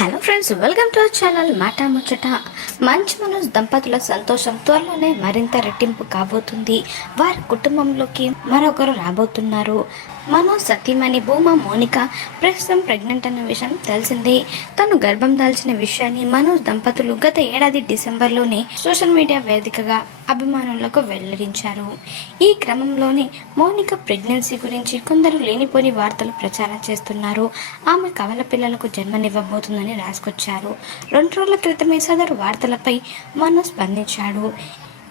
Hello friends welcome to our channel మాట ముచ్చట మంచి మనోజ్ దంపతుల సంతోషం త్వరలోనే మరింత రెట్టింపు కాబోతుంది వారి కుటుంబంలోకి మరొకరు రాబోతున్నారు మనో సతీమణి భూమా మోనిక ప్రస్తుతం ప్రెగ్నెంట్ అన్న విషయం తెలిసిందే. తను గర్భం దాల్చిన విషయాన్ని మనోజ్ దంపతులు గత ఏడాది డిసెంబర్లోనే సోషల్ మీడియా వేదికగా అభిమానులకు వెల్లడించారు. ఈ క్రమంలోనే మౌనిక ప్రెగ్నెన్సీ గురించి కొందరు లేనిపోని వార్తలు ప్రచారం చేస్తున్నారు. ఆమె కవల పిల్లలకు జన్మనివ్వబోతుందని రాసుకొచ్చారు. రెండు రోజుల క్రితమే సదరు వార్తలపై మనో స్పందించాడు.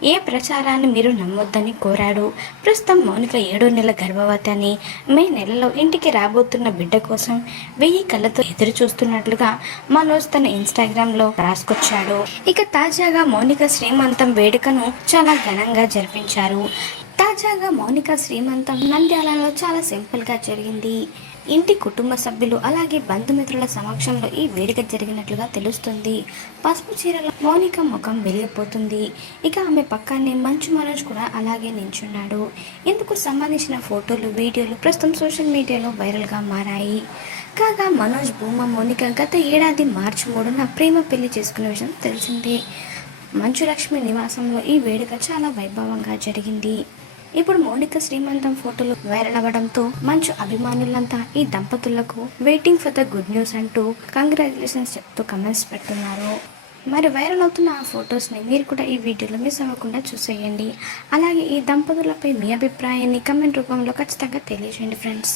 ఏ ప్రచారాన్ని మీరు నమ్మొద్దని కోరాడు. ప్రస్తుతం మౌనిక ఏడో నెల గర్భవతి అని మే నెలలో ఇంటికి రాబోతున్న బిడ్డ కోసం వెయ్యి కళ్ళతో ఎదురు చూస్తున్నట్లుగా మనోజ్ తన ఇన్స్టాగ్రామ్లో రాసుకొచ్చాడు. ఇక తాజాగా మౌనిక శ్రీమంతం వేడుకను చాలా ఘనంగా జరిపించారు. తాజాగా మౌనిక శ్రీమంతం నంద్యాలలో చాలా సింపుల్గా జరిగింది. ఇంటి కుటుంబ సభ్యులు అలాగే బంధుమిత్రుల సమక్షంలో ఈ వేడుక జరిగినట్లుగా తెలుస్తుంది. పసుపు చీరలో మౌనిక ముఖం వెలిగిపోతుంది. ఇక ఆమె పక్కనే మంచు మనోజ్ కూడా అలాగే నించున్నాడు. ఇందుకు సంబంధించిన ఫోటోలు వీడియోలు ప్రస్తుతం సోషల్ మీడియాలో వైరల్గా మారాయి. కాగా మనోజ్ భూమా మౌనిక గత ఏడాది మార్చి మూడున ప్రేమ పెళ్ళి చేసుకున్న విషయం తెలిసిందే. మంచు లక్ష్మి నివాసంలో ఈ వేడుక చాలా వైభవంగా జరిగింది. ఇప్పుడు మౌనిక శ్రీమంతం ఫోటోలు వైరల్ అవ్వడంతో మంచు అభిమానులంతా ఈ దంపతులకు waiting for the good news అంటూ కంగ్రాచులేషన్స్ చెప్తూ కమెంట్స్ పెడుతున్నారు. మరి వైరల్ అవుతున్న ఆ ఫొటోస్ని మీరు కూడా ఈ వీడియోలో మిస్ అవ్వకుండా చూసేయండి. అలాగే ఈ దంపతులపై మీ అభిప్రాయాన్ని కమెంట్ రూపంలో ఖచ్చితంగా తెలియజేయండి ఫ్రెండ్స్